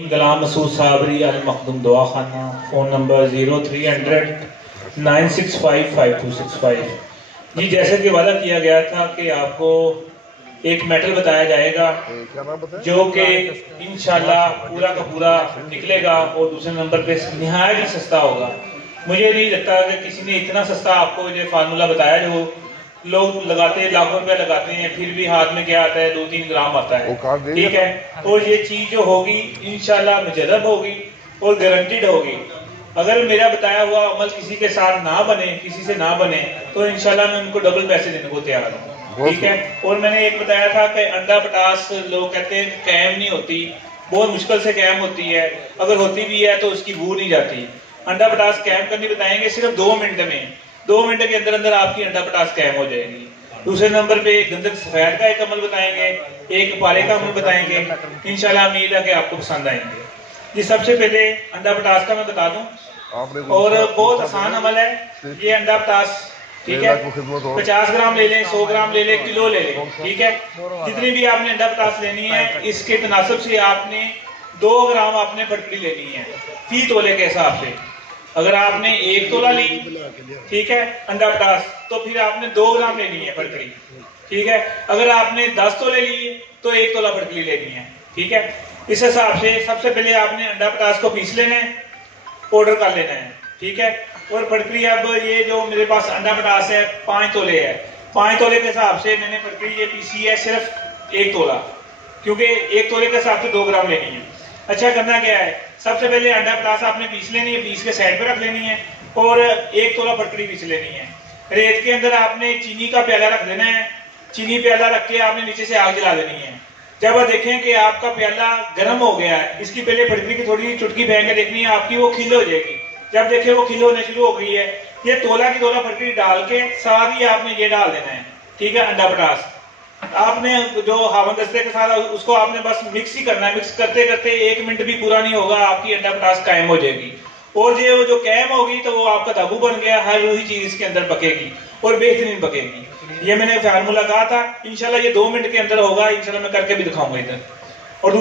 गुलाम मसूद साबरी अल मखदूम दुआ खाना, phone number 0300 965 5265। जी, जैसे कि वादा किया गया था कि आपको एक मेटल बताया जाएगा जो कि इंशाल्लाह पूरा का पूरा निकलेगा और दूसरे नंबर पे निहायत ही सस्ता होगा। मुझे नहीं लगता कि किसी ने इतना सस्ता आपको ये फार्मूला बताया जो लोग लगाते हैं, लाखों रुपया लगाते हैं, फिर भी हाथ में क्या आता है, 2-3 ग्राम आता है। ठीक है, और ये चीज जो होगी इंशाल्लाह मुजर्रब होगी और गारंटीड होगी। अगर मेरा बताया हुआ अमल किसी के साथ ना बने, किसी से ना बने, तो इंशाल्लाह मैं उनको डबल पैसे देने को तैयार हूँ। ठीक है, और मैंने एक बताया था कि अंडा पटास लोग कहते हैं कैम नहीं होती, बहुत मुश्किल से कैम होती है, अगर होती भी है तो उसकी बू नहीं जाती। अंडा पटास कैम करनी बताएंगे सिर्फ 2 मिनट में, 2 मिनट के अंदर अंदर आपकी अंडा पटास कैम हो जाएगी। दूसरे नंबर पे गंधक सफेद का एक अमल बताएंगे, एक पाले का अमल बताएंगे, इंशाल्लाह उम्मीद है कि आपको पसंद आएंगे। जी, सबसे पहले अंडा पटास का मैं बता दूं, और बहुत आसान अमल है ये अंडा पटास। ठीक है, 50 ग्राम ले लें, 100 ग्राम ले लें, किलो ले लें। ठीक है, जितनी भी आपने अंडा पटास लेनी है इसके तनासब से आपने 2 ग्राम आपने फटकड़ी लेनी है फी तोले के हिसाब से। अगर आपने 1 तोला ली, ठीक है, अंडा पटास, तो फिर आपने 2 ग्राम लेनी है फटकड़ी। ठीक है, अगर आपने 10 तोले ली तो 1 तोला फटकड़ी लेनी है। ठीक है, इस हिसाब से सबसे पहले आपने अंडा पटास को पीस लेना है, पाउडर कर लेना है। ठीक है, और फटकड़ी, अब ये जो मेरे पास अंडा पटास है 5 तोले है, 5 तोले के हिसाब से मैंने फटकड़ी ये पीसी है सिर्फ 1 तोला, क्योंकि 1 तोले के हिसाब से 2 ग्राम लेनी है। अच्छा, करना क्या है, सबसे पहले अंडा पटास आपने पीस लेनी है, पीस के साइड पे रख लेनी है, और 1 तोला फटकड़ी पीस लेनी है। रेत के अंदर आपने चीनी का प्याला रख देना है, चीनी प्याला रख के आपने नीचे से आग जला देनी है। जब आप देखें कि आपका प्याला गर्म हो गया है, इसकी पहले फटकड़ी की थोड़ी चुटकी फेंक के देखनी है आपकी, वो खिल हो जाएगी। जब देखे वो खिल होने शुरू हो गई है, ये तोला की तोला फटकड़ी डाल के साथ ही आपने ये डाल देना है। ठीक है, अंडा पटास आपने जो हावन दस्ते के साथ उसको आपने बस मिक्स ही करना है। मिक्स करते करते 1 मिनट भी पूरा नहीं होगा, आपकी अंडा पटास कायम हो जाएगी। और ये जो कैम होगी तो वो आपका ताबू बन गया, हर रूही चीज इसके अंदर पकेगी और बेहतरीन पकेगी। ये मैंने फार्मूला कहा था, इंशाल्लाह ये 2 मिनट के अंदर होगा। इंशाल्लाह मैं करके भी दिखाऊंगा इधर। और